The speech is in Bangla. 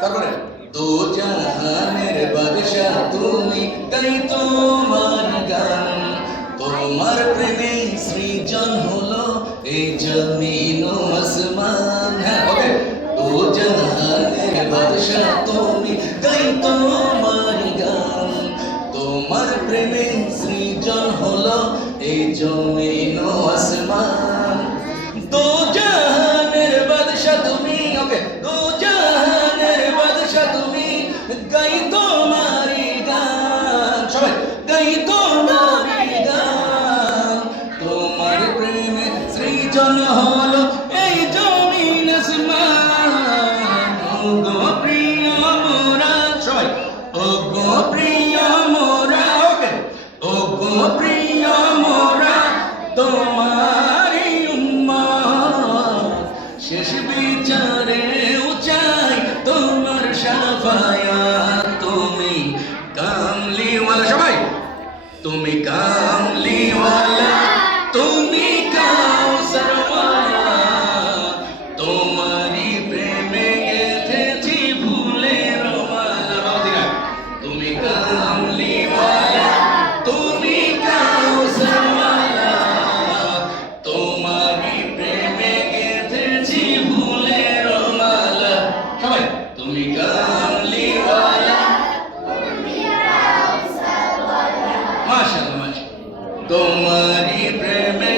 তারপরে দু জাহানের বাদশা তুমি, তাই তোমার গান, তোমার প্রেমে সৃজন হলো এই জমিন ও আসমান। হ্যাঁ ওকে, দু জাহানের বাদশা তুমি, তাই তোমার গান, তোমার প্রেমে সৃজন হলো এই জমিন ও আসমান। দু জাহানের বাদশা তুমি, ওকে, দু জাহানের বাদশা তুমি, গাই তোমারি গান, সবাই গাই তোমারি গান, তোমার প্রেমে সৃজন হলো এই জমিন আসমান। ও গো প্রিয় মোরা, সবাই ও গো প্রিয় মোরা, ওকে, ও গো প্রিয় মোরা তোমারি উম্মত, শেষ বিচারে উচাই তোমার শাফায়াত। তুমি কামলিওয়ালা, সবাই তুমি কামলিওয়ালা, তুমি কাউসারওয়ালা, তোমারি প্রেমে গেথেছি ভুলের মালা। তুমি কামলিওয়ালা, তুমি কাউসারওয়ালা, তোমারি প্রেমে গেথেছি ভুলের মালা। সবাই তুমি কামলিওয়ালা, মাশাআল্লাহ মাশাআল্লাহ, তোমারি প্রেমে